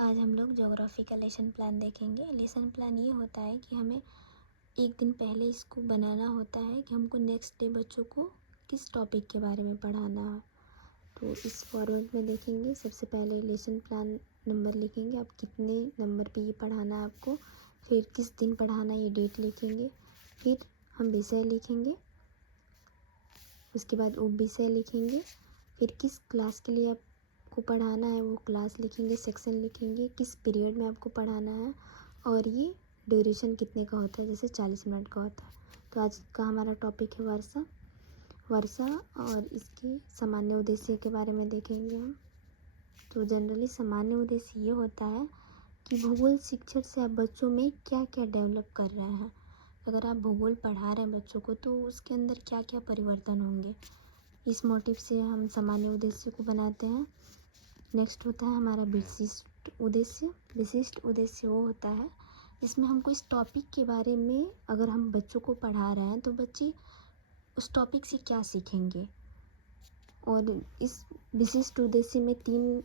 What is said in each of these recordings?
आज हम लोग ज्योग्राफी का लेसन प्लान देखेंगे। लेसन प्लान ये होता है कि हमें एक दिन पहले इसको बनाना होता है कि हमको नेक्स्ट डे बच्चों को किस टॉपिक के बारे में पढ़ाना है। तो इस फॉर्मेट में देखेंगे। सबसे पहले लेसन प्लान नंबर लिखेंगे, आप कितने नंबर पे ये पढ़ाना है आपको, फिर किस दिन पढ़ाना है ये डेट लिखेंगे, फिर हम विषय लिखेंगे, उसके बाद उप विषय लिखेंगे, फिर किस क्लास के लिए आपको पढ़ाना है वो क्लास लिखेंगे, सेक्शन लिखेंगे, किस पीरियड में आपको पढ़ाना है और ये ड्यूरेशन कितने का होता है, जैसे 40 मिनट का होता है। तो आज का हमारा टॉपिक है वर्षा। वर्षा और इसके सामान्य उद्देश्य के बारे में देखेंगे हम। तो जनरली सामान्य उद्देश्य ये होता है कि भूगोल शिक्षक से आप बच्चों में क्या क्या डेवलप कर रहे हैं। अगर आप भूगोल पढ़ा रहे हैं बच्चों को तो उसके अंदर क्या क्या परिवर्तन होंगे, इस मोटिव से हम सामान्य उद्देश्य को बनाते हैं। नेक्स्ट होता है हमारा विशिष्ट उद्देश्य। विशिष्ट उद्देश्य वो होता है इसमें हमको इस टॉपिक के बारे में, अगर हम बच्चों को पढ़ा रहे हैं तो बच्चे उस टॉपिक से क्या सीखेंगे। और इस विशिष्ट उद्देश्य में 3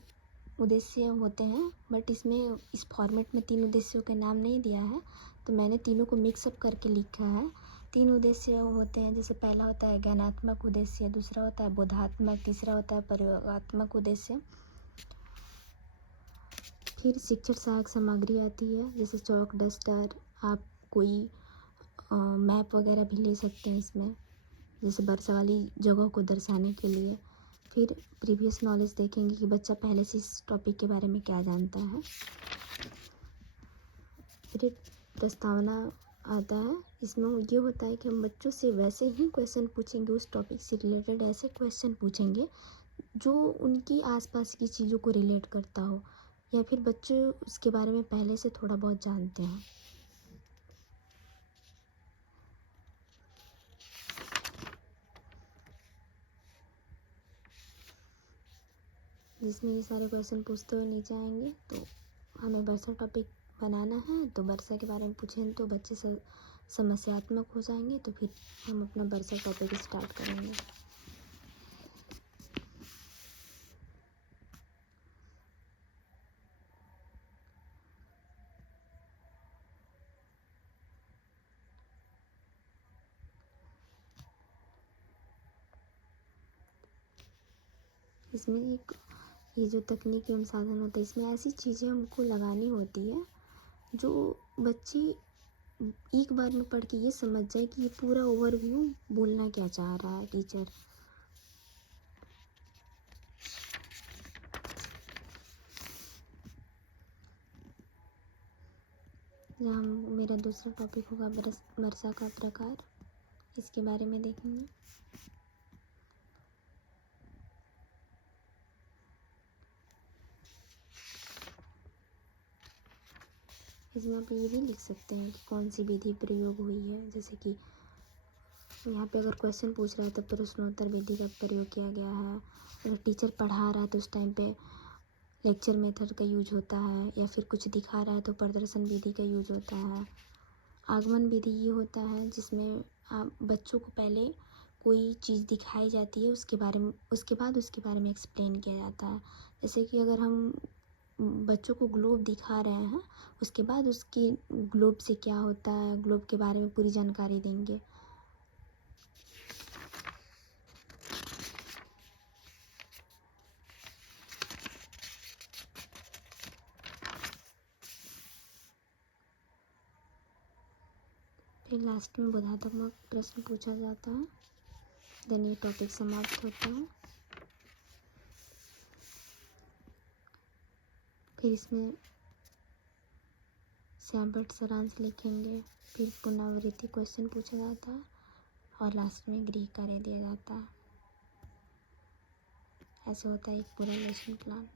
उद्देश्य होते हैं, बट इसमें इस फॉर्मेट में 3 उद्देश्यों के नाम नहीं दिया है, तो मैंने तीनों को मिक्सअप करके लिखा है। 3 उद्देश्य होते हैं, जैसे पहला होता है ज्ञानात्मक उद्देश्य, दूसरा होता है बोधात्मक, तीसरा होता है प्रयोगात्मक उद्देश्य। फिर शिक्षण सहायक सामग्री आती है, जैसे चौक, डस्टर, आप कोई मैप वगैरह भी ले सकते हैं इसमें, जैसे वर्षा वाली जगह को दर्शाने के लिए। फिर प्रीवियस नॉलेज देखेंगे कि बच्चा पहले से इस टॉपिक के बारे में क्या जानता है। फिर प्रस्तावना आता है, इसमें ये होता है कि हम बच्चों से वैसे ही क्वेश्चन पूछेंगे, उस टॉपिक से रिलेटेड ऐसे क्वेश्चन पूछेंगे जो उनकी आसपास की चीज़ों को रिलेट करता हो, या फिर बच्चे उसके बारे में पहले से थोड़ा बहुत जानते हैं। जिसमें ये सारे क्वेश्चन पूछते हुए नीचे आएंगे। तो हमें वर्षा टॉपिक बनाना है, तो वर्षा के बारे में पूछें तो बच्चे समस्यात्मक हो जाएंगे, तो फिर हम अपना वर्षा टॉपिक स्टार्ट करेंगे। इसमें एक ये जो तकनीकी एवं साधन होते हैं, इसमें ऐसी चीज़ें हमको लगानी होती है जो बच्चे एक बार में पढ़ के ये समझ जाए कि ये पूरा ओवरव्यू बोलना क्या चाह रहा है टीचर। यहाँ मेरा दूसरा टॉपिक होगा वर्षा का प्रकार, इसके बारे में देखेंगे। इसमें आप ये भी लिख सकते हैं कि कौन सी विधि प्रयोग हुई है, जैसे कि यहाँ पे अगर क्वेश्चन पूछ रहा है तो प्रश्नोत्तर विधि का प्रयोग किया गया है। अगर टीचर पढ़ा रहा है तो उस टाइम पे लेक्चर मेथड का यूज होता है, या फिर कुछ दिखा रहा है तो प्रदर्शन विधि का यूज होता है। आगमन विधि ये होता है जिसमें आप बच्चों को पहले कोई चीज़ दिखाई जाती है, उसके बारे में उसके बाद उसके बारे में एक्सप्लेन किया जाता है। जैसे कि अगर हम बच्चों को ग्लोब दिखा रहे हैं, उसके बाद उसकी ग्लोब से क्या होता है, ग्लोब के बारे में पूरी जानकारी देंगे। फिर लास्ट में बोधात्मक प्रश्न पूछा जाता है, देन ये टॉपिक समाप्त होता है। फिर इसमें सैंपल सारांश लिखेंगे, फिर पुनरावृत्ति क्वेश्चन पूछा जाता है और लास्ट में गृह कार्य दिया जाता है। ऐसे होता है एक पूरा लेसन प्लान।